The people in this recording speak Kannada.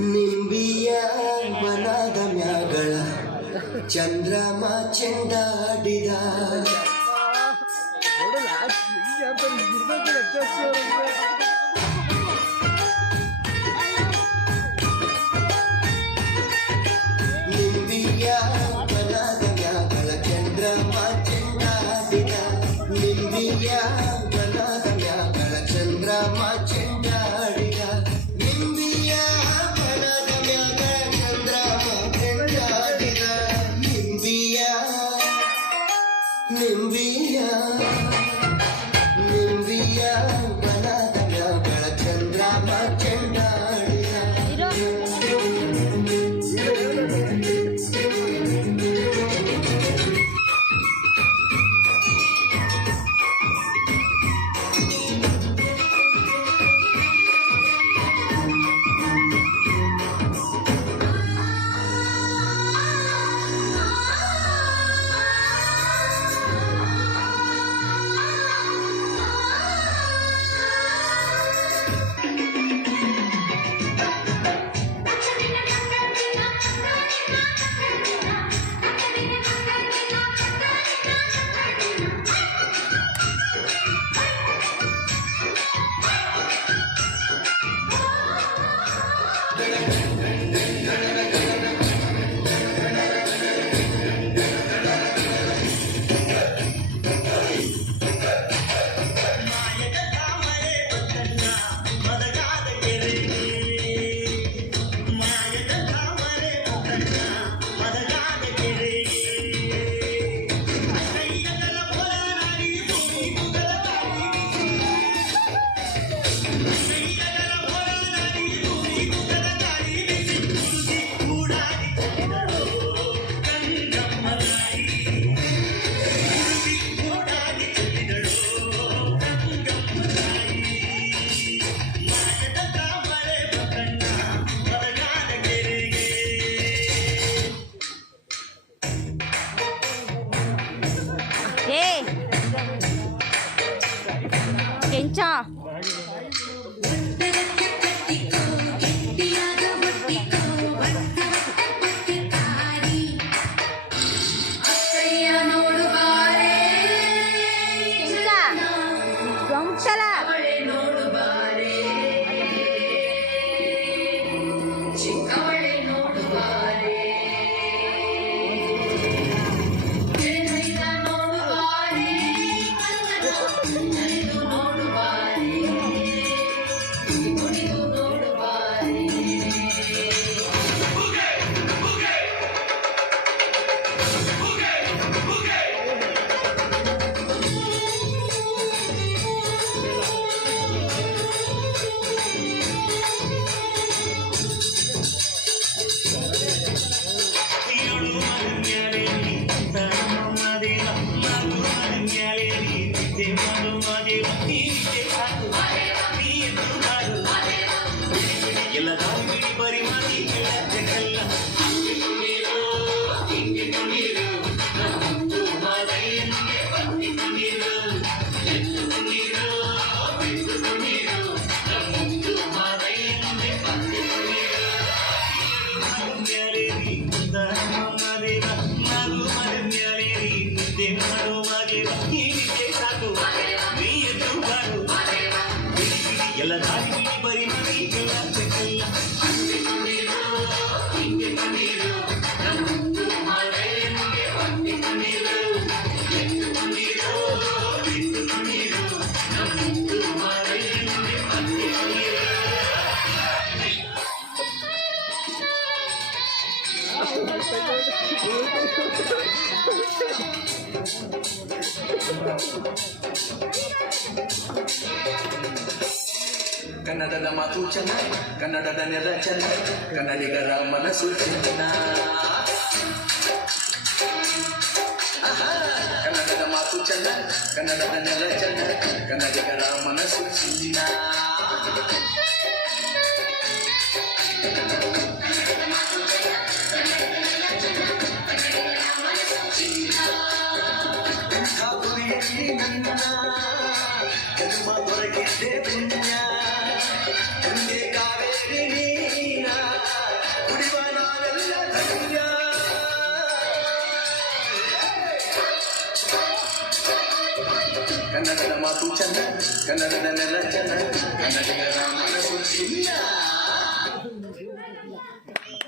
ನಿಂಬಿಯ ಬನದ ಮ್ಯಾಗಳ ಚಂದ್ರಮ ಚೆಂಡಾಡಿದ ನಿಂಬಿಯ ಬನದ ಮ್ಯಾಗಳ ಚಂದ್ರಮ ಚೆಂಡಾಡಿದ ನಿಂಬಿಯ ಬನದ ಮ್ಯಾಗಳ ಚಂದ್ರಮ ಚೆಂಡಾಡಿದ ನಿಂಬಿಯ ಬನದ ಮ್ಯಾಗಳ ಚಂದ್ರಮ ಚೆಂಡಾಡಿದ ನಿಂಬಿಯ ನಿಂಬಿಯ ನಿಂಬಿಯ ಬನದ ಮ್ಯಾಗಳ ಚಂದ್ರಮ ಚೆಂಡಾಡಿದ ಕೆಂಚ ಎಲ್ಲ ದಾರಿ ಬರಿ ಕನ್ನಡದ ಮಾತು ಚೆನ್ನ, ಕನ್ನಡದ ನೆಲ ಚೆನ್ನ, ಕನ್ನಡಿಗರ ಮನಸ್ಸು ಚೆನ್ನ. ಕನ್ನಡದ ಮಾತು ಚೆನ್ನ, ಕನ್ನಡದ ನೆಲ ಚೆನ್ನ, ಕನ್ನಡಿಗರ ಮನಸ್ಸು ಚೆನ್ನ. ನನ್ನ ಜನ್ಮ ದೊರಕಿದ್ದೆ ಪುಣ್ಯ, ಒಂದೇ ಕಾವೇರಿ ನೀನ ಕನ್ನಡದ ಮಾತು ಚಂದ ಕನ್ನಡದ ನೆಲ ಚಂದ ಕನ್ನಡಿಗರ ಮನಸ್ಸು ಚಿನ್ನ